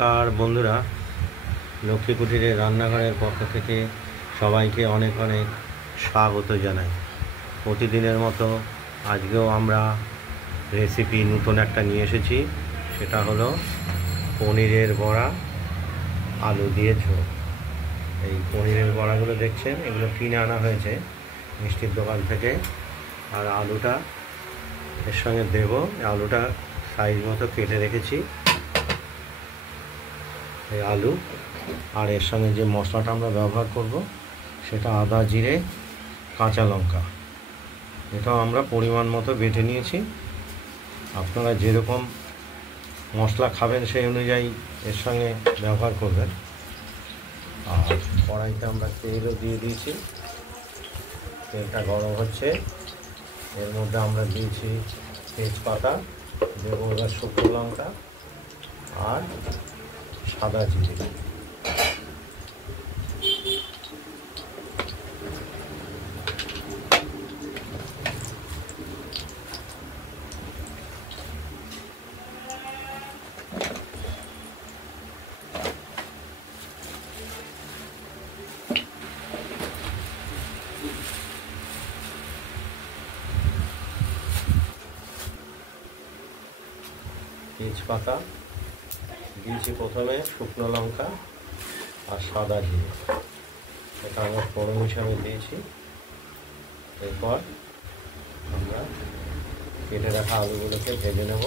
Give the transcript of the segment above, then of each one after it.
নমস্কার বন্ধুরা, লক্ষ্মী কুটিরের রান্নাঘরের পক্ষ থেকে সবাইকে অনেক অনেক স্বাগত জানাই। প্রতিদিনের মতো আজকেও আমরা রেসিপি নতুন একটা নিয়ে এসেছি। সেটা হলো পনিরের বড়া আলু দিয়ে ঝোল। এই পনিরের বড়াগুলো দেখছেন, এগুলো কিনে আনা হয়েছে মিষ্টির দোকান থেকে। আর আলুটা এর সঙ্গে দেব, আলুটা সাইজ মতো কেটে রেখেছি। এই আলু আর এর সঙ্গে যে মশলাটা আমরা ব্যবহার করব সেটা আদা, জিরে, কাঁচা লঙ্কা। এটাও আমরা পরিমাণ মতো বেটে নিয়েছি। আপনারা যেরকম মশলা খাবেন সেই অনুযায়ী এর সঙ্গে ব্যবহার করবেন। আর কড়াইতে আমরা তেলও দিয়ে দিয়েছি, তেলটা গরম হচ্ছে। এর মধ্যে আমরা দিয়েছি তেজপাতা, দেবো এবার শুকনো লঙ্কা আর সাদা জিরে। তেজপাতা দিয়েছি প্রথমে, শুকনো লঙ্কা আর সাদা জিরে, এটা আমরা ফোড়ন হিসাবে দিয়েছি। এরপর আমরা কেটে রাখা আলুগুলোকে ভেজে নেব।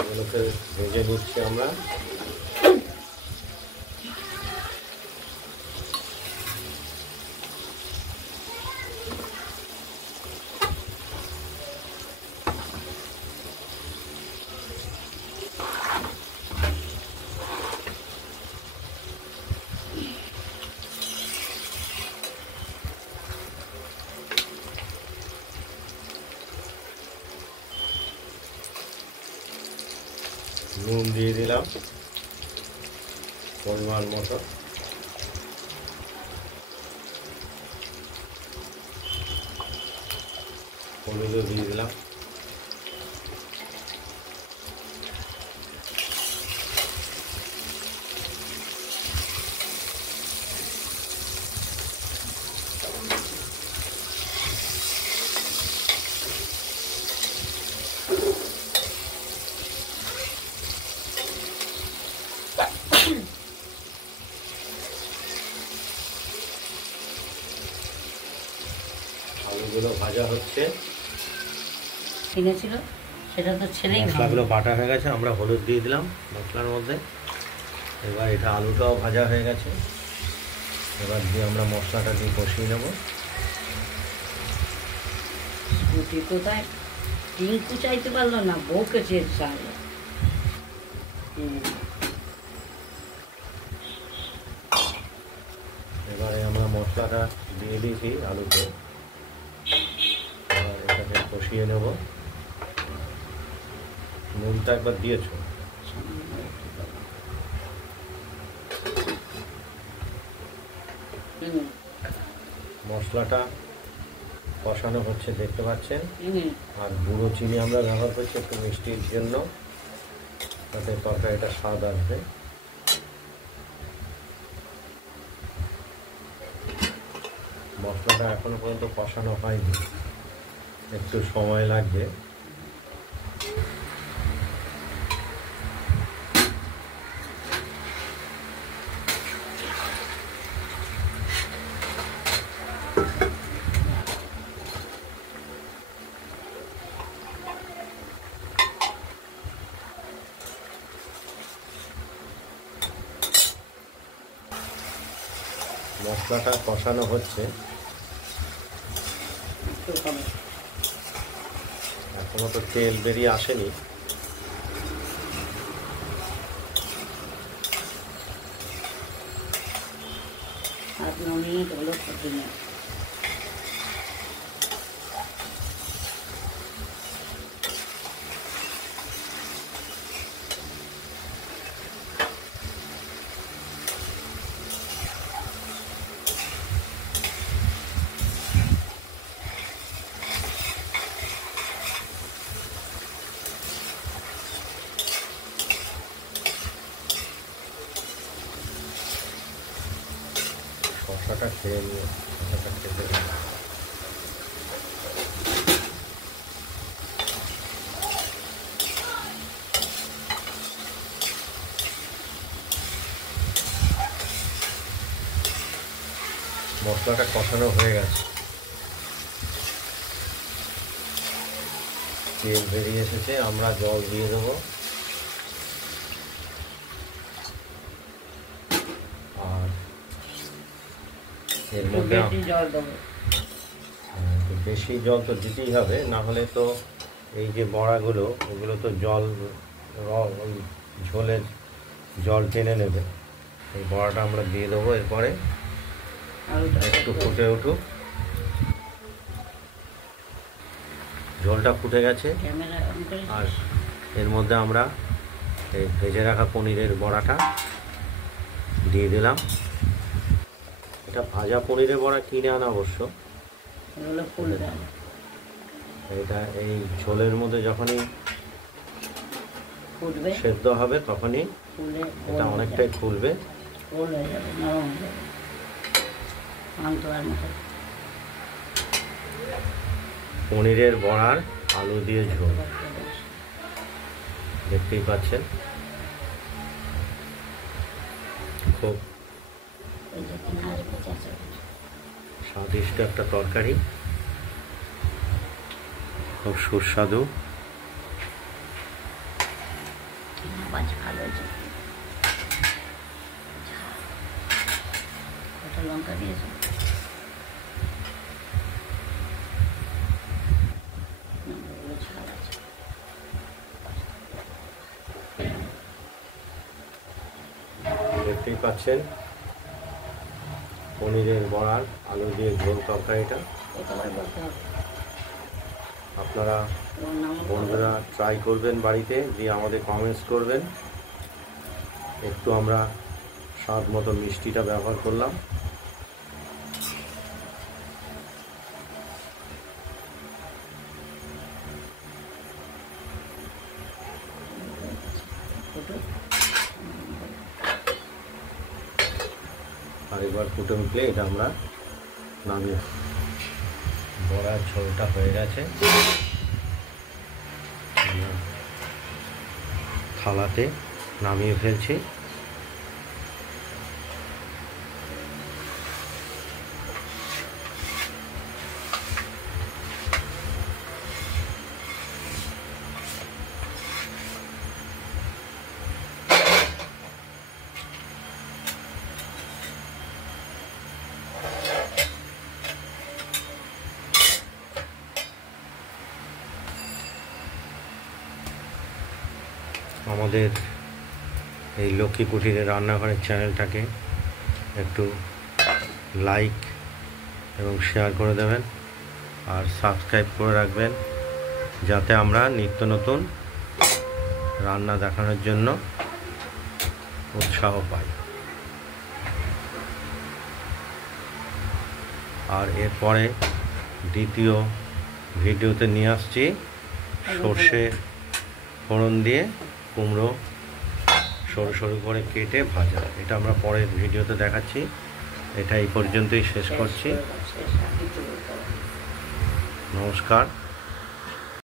এগুলোকে ভেজে নিচ্ছি আমরা। নুন দিয়ে দিলাম পরিমাণ মতো, হলুদও দিয়ে দিলাম। আলুগুলো ভাজা হচ্ছে, কিনেছিল সেটা তো ছেলেই মশলাগুলো বাটা হয়ে গেছে। আমরা হলুদ দিয়ে দিলাম মশলার মধ্যে। এবার এটা আলুটাও ভাজা হয়ে গেছে। এবার দিয়ে আমরা মশলাটা দিয়ে কষিয়ে নেব। স্কুটি কোথায় টিঙ্কু চাইতে পারলো না, বউকে চেয়েছে। এবারে আমরা মশলাটা দিয়ে দিয়েছি আলুতে। এবার এটাকে কষিয়ে নেব। নুনটা একবার দিয়েছো? মশলাটা কষানো হচ্ছে, দেখতে পাচ্ছেন। আর গুঁড়ো চিনি আমরা ব্যবহার করছি একটু মিষ্টির জন্য, তাতে তরকারিটা স্বাদ আসবে। মশলাটা এখনো পর্যন্ত কষানো হয়নি, একটু সময় লাগবে। মশলাটা কষানো হচ্ছে, এখনো তো তেল বেরিয়ে আসেনি। 8-9 মিনিট হলো ফুটে নিয়ে। শসাটা খেয়ে নিয়ে শসাটা খেতে হবে। মশলাটা কষানো হয়ে গেছে, তেল বেরিয়ে এসেছে, আমরা জল দিয়ে দেবো। আর এর মধ্যে জল দেবো, বেশি জল তো দিতেই হবে, না হলে তো এই যে বড়াগুলো ওগুলো তো জল ঝোলের জল টেনে নেবে। এই বড়াটা আমরা দিয়ে দেবো। এরপরে একটু ফুটে উঠুক, ঝোলটা ফুটে গেছে। আর এর মধ্যে আমরা এই ভেজে রাখা পনিরের বড়াটা দিয়ে দিলাম। এটা ভাজা পনিরের বড়া কিনে আনা অবশ্য। এটা এই ঝোলের মধ্যে যখনই সেদ্ধ হবে তখনই এটা অনেকটাই ফুলবে। পনিরের বড়ার আলু দিয়ে ঝোল দেখতেই পাচ্ছেন, খুব স্বাদিষ্ট একটা তরকারি, খুব সুস্বাদু। লঙ্কা দিয়েছে, দেখতেই পাচ্ছেন পনিরের বড়ার আলু দিয়ে ঝোল তরকারিটা। আপনারা বন্ধুরা ট্রাই করবেন বাড়িতে, দিয়ে আমাদের কমেন্টস করবেন। একটু আমরা স্বাদ মতো মিষ্টিটা ব্যবহার করলাম। আরেকবার ফুটে উঠলে এটা আমরা নামিয়ে, বড়ার ঝোলটা হয়ে গেছে, থালাতে নামিয়ে ফেলছি। আমাদের এই লক্ষ্মী কুটিরের রান্নাঘরের চ্যানেলটাকে একটু লাইক এবং শেয়ার করে দেবেন, আর সাবস্ক্রাইব করে রাখবেন, যাতে আমরা নিত্য নতুন রান্না দেখানোর জন্য উৎসাহ পাই। আর এরপরে দ্বিতীয় ভিডিওতে নিয়ে আসছি সর্ষে ফোড়ন দিয়ে কুমড়ো সরু সরু করে কেটে ভাজা। এটা আমরা পরের ভিডিওতে দেখাচ্ছি। এটা এই পর্যন্তই শেষ করছি। নমস্কার।